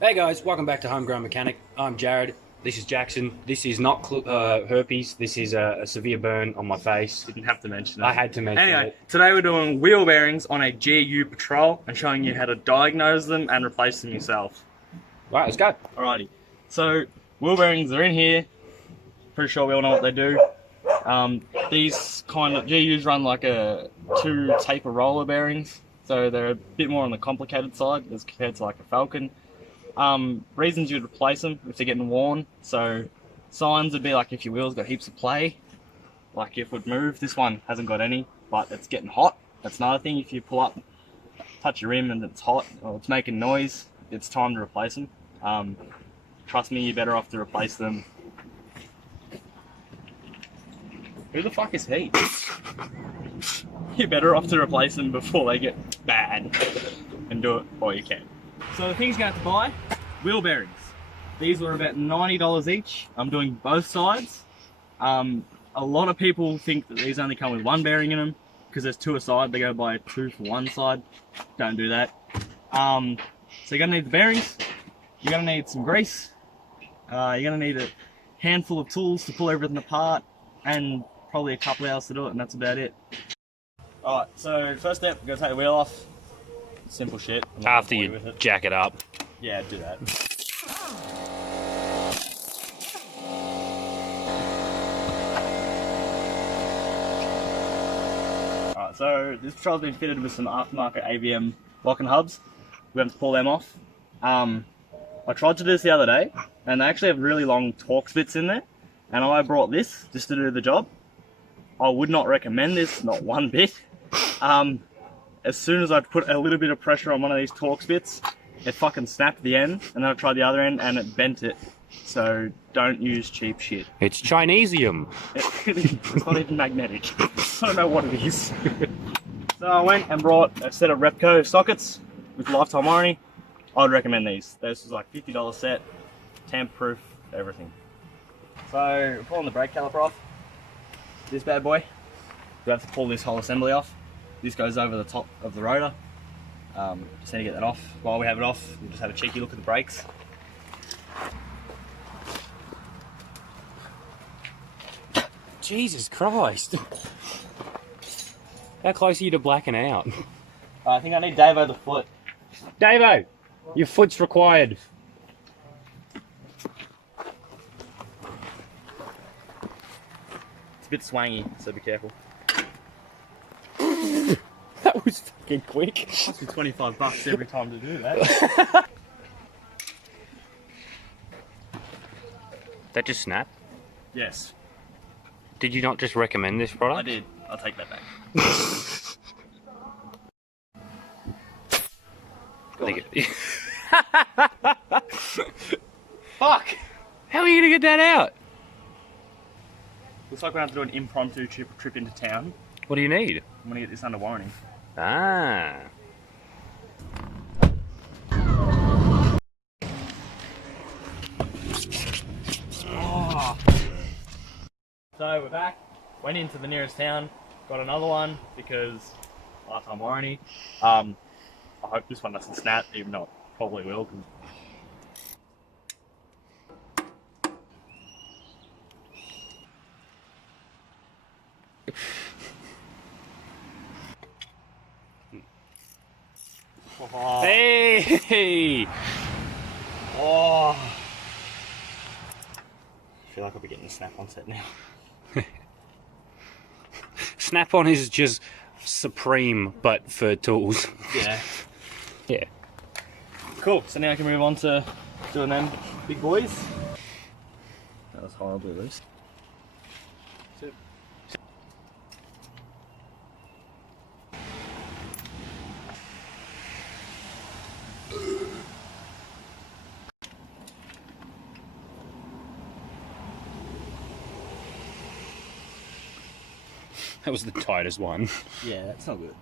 Hey guys, welcome back to Homegrown Mechanic. I'm Jared. This is Jackson. This is not herpes. This is a severe burn on my face. Didn't have to mention it. I had to mention Anyway, it. today we're doing wheel bearings on a GU Patrol and showing you how to diagnose them and replace them yourself. Right, let's go. Alrighty, so wheel bearings are in here. Pretty sure we all know what they do. These kind of GUs run like two taper roller bearings, so they're a bit more on the complicated side as compared to like a Falcon. Reasons you'd replace them if they're getting worn. So signs would be like if your wheel's got heaps of play, like if it would move. This one hasn't got any, but it's getting hot. That's another thing. If you pull up, touch your rim and it's hot or it's making noise, it's time to replace them. Trust me, you're better off to replace them. Who the fuck is he? You're better off to replace them before they get bad and do it while you can. So the things you're going to have to buy, wheel bearings. These were about $90 each. I'm doing both sides. A lot of people think that these only come with one bearing in them because there's two a side. They go buy two for one side. Don't do that. So you're going to need the bearings. You're going to need some grease. You're going to need a handful of tools to pull everything apart and probably a couple hours to do it, and that's about it. Alright, so first step, we're going to take the wheel off. Simple shit. After you jack it up. Yeah, do that. Alright, so this Patrol's been fitted with some aftermarket ABM locking hubs. We have to pull them off. I tried to do this the other day, and they actually have really long Torx bits in there, and I brought this just to do the job. I would not recommend this, not one bit. As soon as I put a little bit of pressure on one of these Torx bits, it fucking snapped the end, and then I tried the other end and it bent it. So don't use cheap shit. It's Chinesium. It's not even magnetic. I don't know what it is. So I went and brought a set of Repco sockets with lifetime warranty. I'd recommend these. This is like $50 set, tamper proof, everything. So pulling the brake caliper off. This bad boy. We have to pull this whole assembly off. This goes over the top of the rotor. Just need to get that off. While we have it off, we'll just have a cheeky look at the brakes. Jesus Christ. How close are you to blacking out? I think I need Davo the foot. Davo, your foot's required. It's a bit swangy, so be careful. That was fucking quick. Cost me $25 every time to do that. That just snapped? Yes, Did you not just recommend this product? I did. I'll take that back. Fuck! How are you gonna get that out? Looks like we're going to have to do an impromptu trip into town. What do you need? I'm going to get this under warranty. Ah. Oh. So we're back. Went into the nearest town. Got another one because lifetime warranty. I hope this one doesn't snap, even though it probably will. Oh. Hey! Oh. I feel like I'll be getting the snap-on set now. Snap-on is just supreme, but for tools. Yeah. Yeah. Cool. So now I can move on to doing them big boys. That was horribly loose. That was the tightest one. Yeah, that's not good.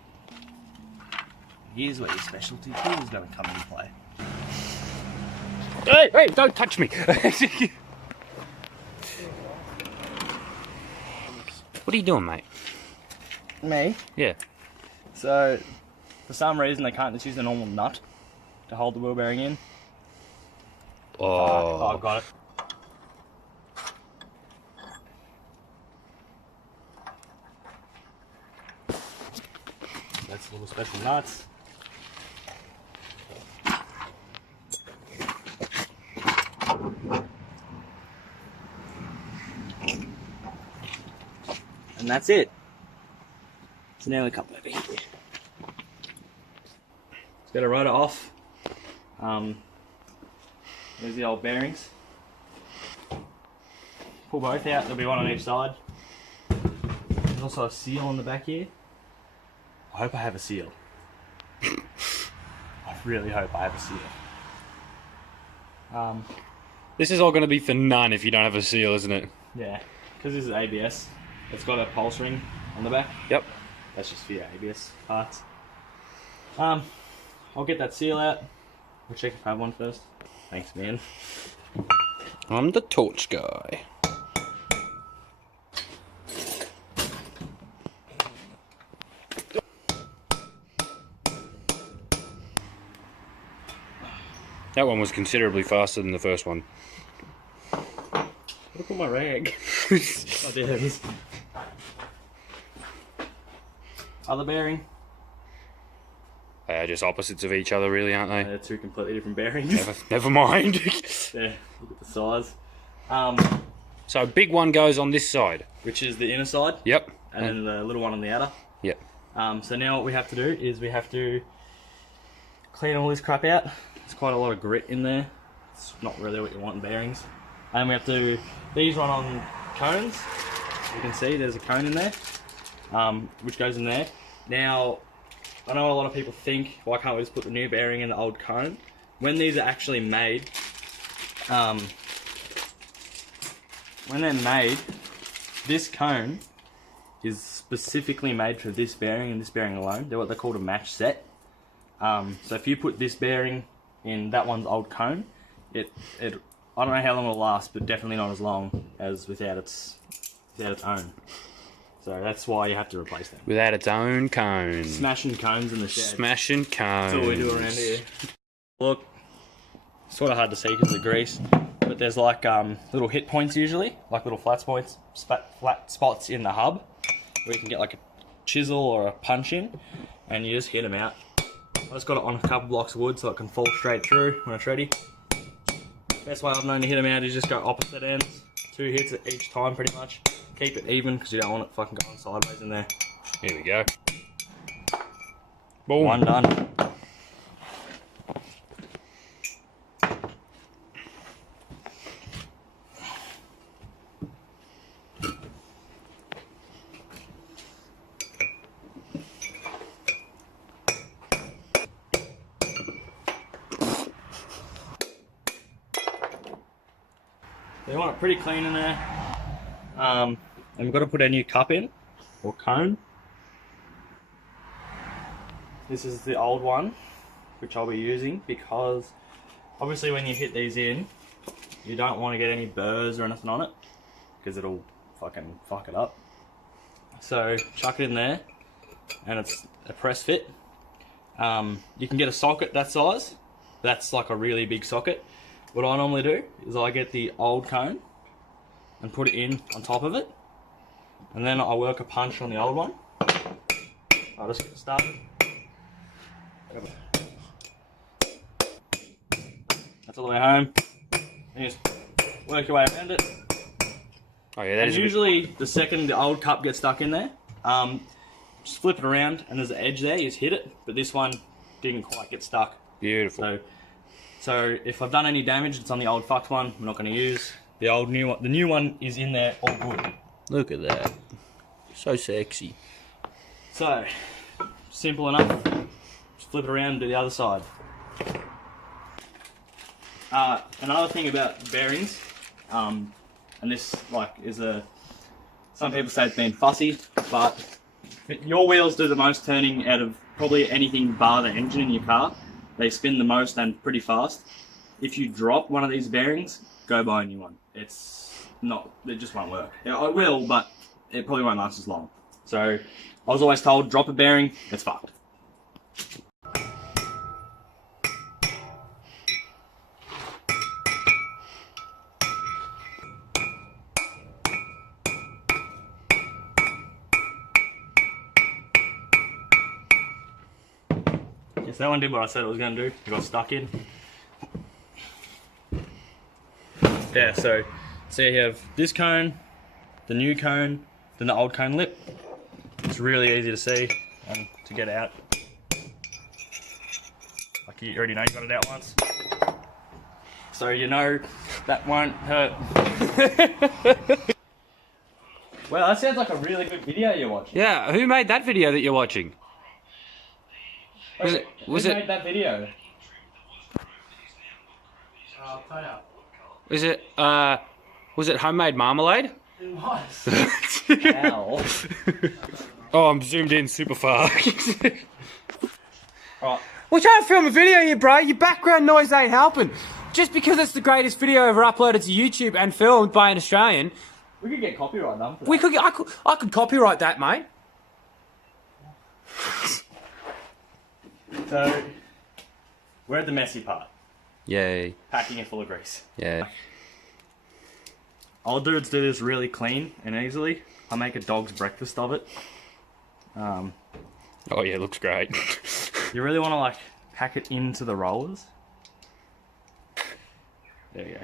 Here's where your specialty tool is going to come into play. Hey, hey, don't touch me! What are you doing, mate? Me? Yeah. So, for some reason they can't just use a normal nut to hold the wheel bearing in. Oh, I've got it. That's little special nuts. And that's it. So now we come over here. Just got to write it off. There's the old bearings. Pull both out, there'll be one on each side. There's also a seal on the back here. I hope I have a seal. I really hope I have a seal. this is all going to be for none if you don't have a seal, isn't it? Yeah, because this is ABS. It's got a pulse ring on the back. Yep. That's just for your ABS parts. I'll get that seal out. We'll check if I have one first. Thanks, man. I'm the torch guy. That one was considerably faster than the first one. Look at my rag. Oh, there it is. Other bearing. They are just opposites of each other, really, aren't they? They're two completely different bearings. Never mind. There, look at the size. So big one goes on this side. Which is the inner side. Yep. And then the little one on the outer. Yep. So now what we have to do is we have to clean all this crap out. There's quite a lot of grit in there. It's not really what you want in bearings. And we have to, these run on cones. You can see there's a cone in there, which goes in there. Now, I know a lot of people think, why can't we just put the new bearing in the old cone? When these are actually made, when they're made, this cone is specifically made for this bearing and this bearing alone. They're what they're called a match set. So if you put this bearing in that one's old cone, I don't know how long it'll last, but definitely not as long as without its own. So that's why you have to replace them. Without its own cone. Smashing cones in the shed. Smashing cones. That's all we do around here. Look, sort of hard to see because of the grease, but there's like little hit points usually, like little flat spots in the hub, where you can get like a chisel or a punch in, and you just hit them out. I just got it on a couple blocks of wood so it can fall straight through when it's ready. Best way I've known to hit them out is just go opposite ends. 2 hits at each time pretty much. Keep it even because you don't want it fucking going sideways in there. Here we go. Boom. One done. You want it pretty clean in there. And we've got to put a new cup in, or cone. This is the old one, which I'll be using because obviously when you hit these in, you don't want to get any burrs or anything on it because it'll fucking fuck it up. So chuck it in there, and it's a press fit. You can get a socket that size. That's like a really big socket. What I normally do is I get the old cone and put it in on top of it, and then I work a punch on the old one. I'll just get started. That's all the way home. And you just work your way around it. Oh yeah, that and is usually the second the old cup gets stuck in there, just flip it around and there's an edge there, you just hit it, but this one didn't quite get stuck. beautiful. So if I've done any damage, it's on the old fucked one. I'm not going to use the old new one. The new one is in there, all good. Look at that. So sexy. So, simple enough. Just flip it around and do the other side. Another thing about bearings, and this is some people say it's been fussy, but your wheels do the most turning out of probably anything bar the engine in your car. They spin the most and pretty fast. If you drop one of these bearings, go buy a new one. It just won't work. It will, but it probably won't last as long. So I was always told, drop a bearing, it's fucked. so that one did what I said it was going to do. It got stuck in. Yeah, so you have this cone, the new cone, then the old cone lip. It's really easy to see and to get out. Like you already know you got it out once. So you know that won't hurt. Well, that sounds like a really good video you're watching. Yeah, who made that video that you're watching? Who made that video? Was it homemade marmalade? It was. Ow. Oh, I'm zoomed in super far. Right. We're trying to film a video here, bro. Your background noise ain't helping. Just because it's the greatest video ever uploaded to YouTube and filmed by an Australian, We could get copyright done for that. I could copyright that, mate. So, we're at the messy part. Yay. Packing it full of grease. Yeah. Old dudes do this really clean and easily. I make a dog's breakfast of it. Oh yeah, looks great. You really want to like pack it into the rollers. There you go.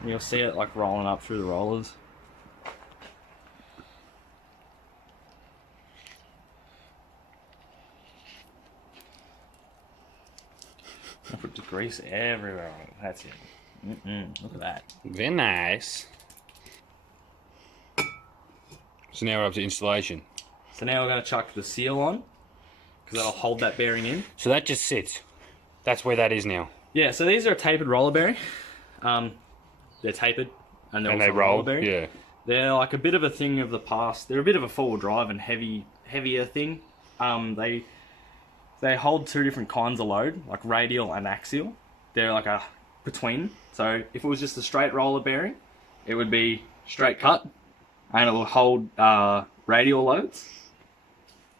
And you'll see it like rolling up through the rollers. I put the grease everywhere. That's it. Look at that. Very nice. So now we're up to installation. So now we're going to chuck the seal on, because that'll hold that bearing in. So that just sits. That's where that is now. Yeah, so these are a tapered roller bearing. They're tapered and they're And also they roll. roller bearing. Yeah. They're like a bit of a thing of the past. They're a bit of a four-wheel drive and heavier thing. They hold two different kinds of load, like radial and axial. They're like a between. So if it was just a straight roller bearing, it would be straight cut, and it will hold radial loads.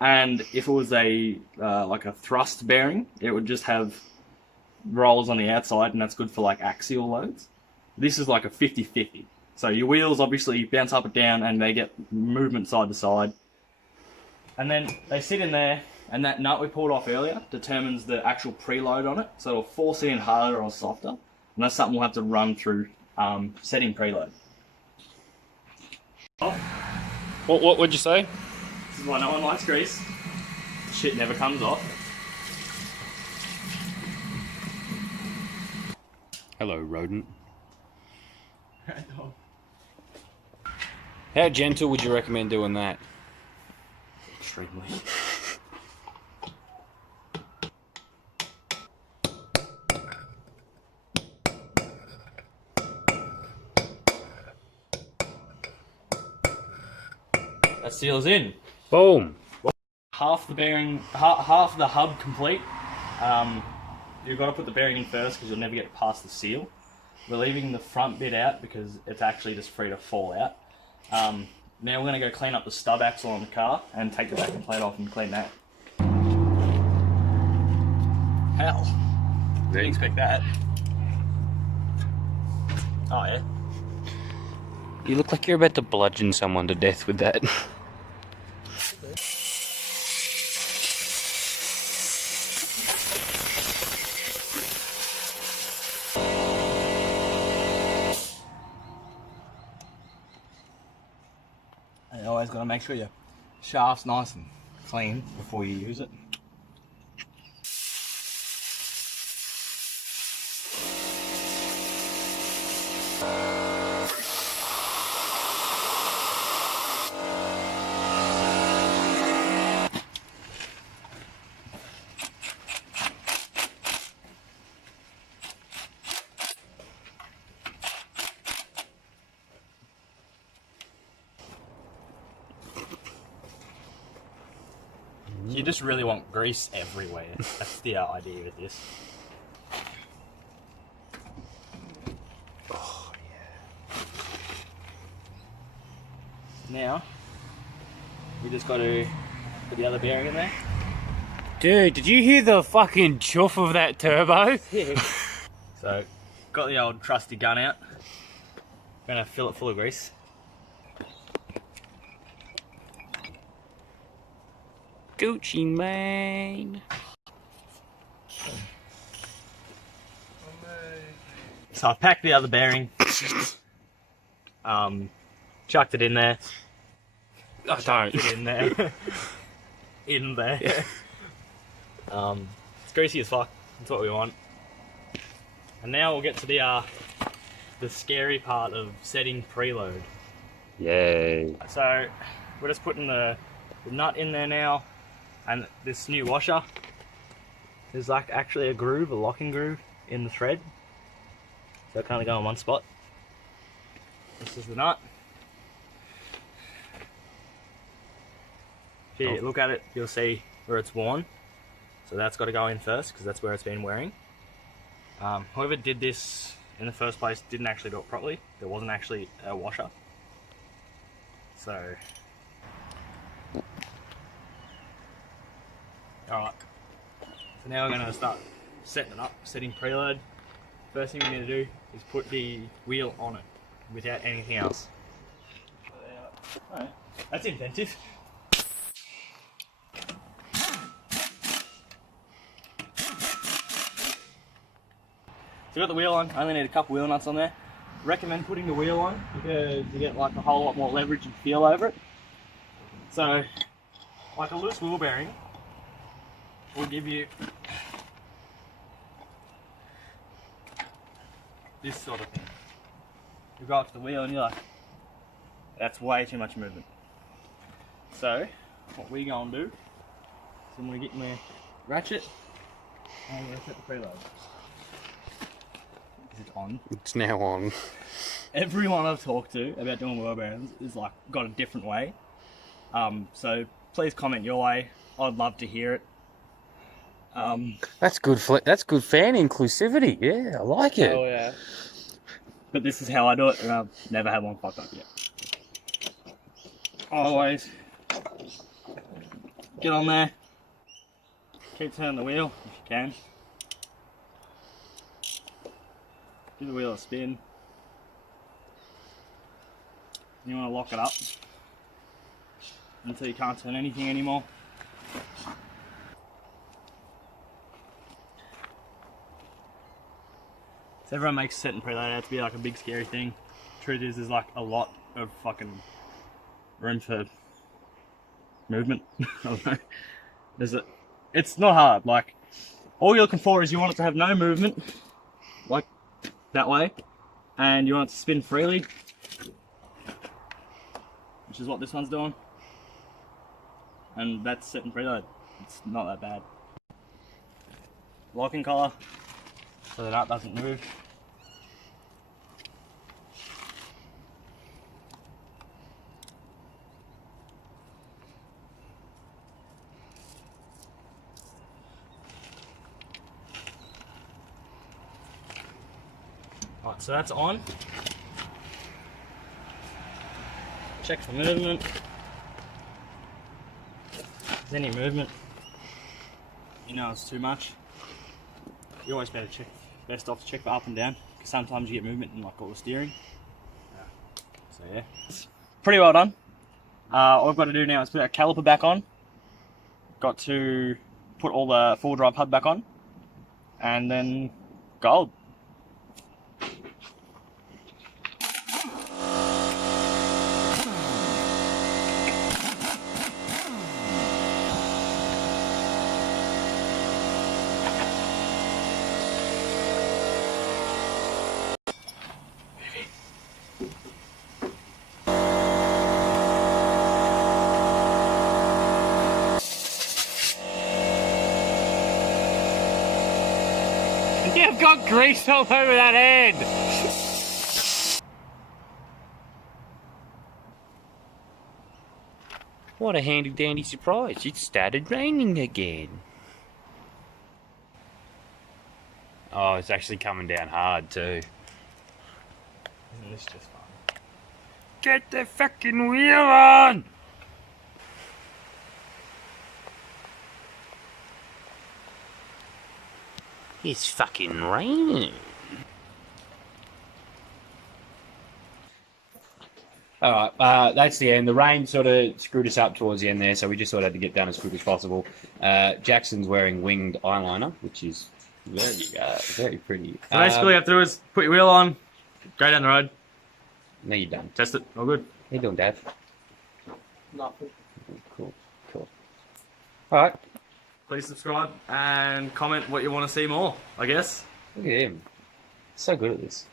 And if it was a like a thrust bearing, it would just have rolls on the outside, and that's good for like axial loads. This is like a 50-50. So your wheels obviously bounce up and down, and they get movement side to side. And then they sit in there, and that nut we pulled off earlier determines the actual preload on it. So it'll force it in harder or softer, and that's something we'll have to run through setting preload. What'd you say? This is why no one likes grease. Shit never comes off. Hello, rodent. How gentle would you recommend doing that? Extremely. That seal's in. Boom. Half the bearing, half the hub complete. You've got to put the bearing in first because you'll never get past the seal. We're leaving the front bit out because it's actually just free to fall out. Now we're going to go clean up the stub axle on the car and take the backing plate off and clean that. Hell. Didn't expect that. Oh yeah. You look like you're about to bludgeon someone to death with that. You always got to make sure your shaft's nice and clean before you use it. You just really want grease everywhere. That's the idea with this. Oh, yeah. Now, we just got to put the other bearing in there. Dude, did you hear the fucking chuff of that turbo? Yeah. So, got the old trusty gun out. Gonna fill it full of grease. Gucci Mane. So I've packed the other bearing. Chucked it in there. Oh, don't. In there. In there. It's greasy as fuck. That's what we want. And now we'll get to the scary part of setting preload. Yay. So we're just putting the nut in there now, and this new washer. There's like actually a groove, a locking groove in the thread. So it can only go in one spot. This is the nut. If you look at it, you'll see where it's worn. So that's got to go in first, because that's where it's been wearing. Whoever did this in the first place didn't actually do it properly. There wasn't actually a washer. So, alright. So now we're going to start setting it up, setting preload. First thing we need to do is put the wheel on it without anything else. Alright, that's inventive. So we've got the wheel on, I only need a couple wheel nuts on there. Recommend putting the wheel on because you get like a whole lot more leverage and feel over it. So, like a loose wheel bearing will give you this sort of thing. You go up to the wheel and you're like, that's way too much movement. So, what we're going to do is I'm going to get my ratchet and I'm going to set the preload. Is it on? It's now on. Everyone I've talked to about doing wheel bearings is like got a different way. So please comment your way. I'd love to hear it. That's good. That's good fan inclusivity. Yeah, I like it. Oh yeah. But this is how I do it, and I've never had one fuck up yet. Always get on there. Keep turning the wheel if you can. Give the wheel a spin. You want to lock it up until you can't turn anything anymore. So everyone makes setting preload out to be like a big scary thing. Truth is, there's like a lot of fucking room for movement. I don't know. It's not hard. Like, all you're looking for is you want it to have no movement, like that way, and you want it to spin freely, which is what this one's doing. And that's setting preload. It's not that bad. Locking collar, so the nut doesn't move. Alright, so that's on. Check for movement. If there's any movement, you know it's too much. You always better check, best off to check for up and down, because sometimes you get movement in like all the steering. So yeah, it's pretty well done. All I've got to do now is put that caliper back on. Got to put all the full drive hub back on, and then gold. You've got grease all over that head. What a handy dandy surprise. It started raining again. Oh, it's actually coming down hard too. Isn't this just fun? Get the fucking wheel on! It's fucking raining. All right, that's the end. The rain sort of screwed us up towards the end there, so we just sort of had to get done as quick as possible. Jackson's wearing winged eyeliner, which is very pretty. So basically, all you have to do is put your wheel on, go down the road, Now you're done. test it, all good. How you doing, Dad? Nothing. Cool. All right, Please subscribe and comment what you want to see more, I guess. look at him. So good at this.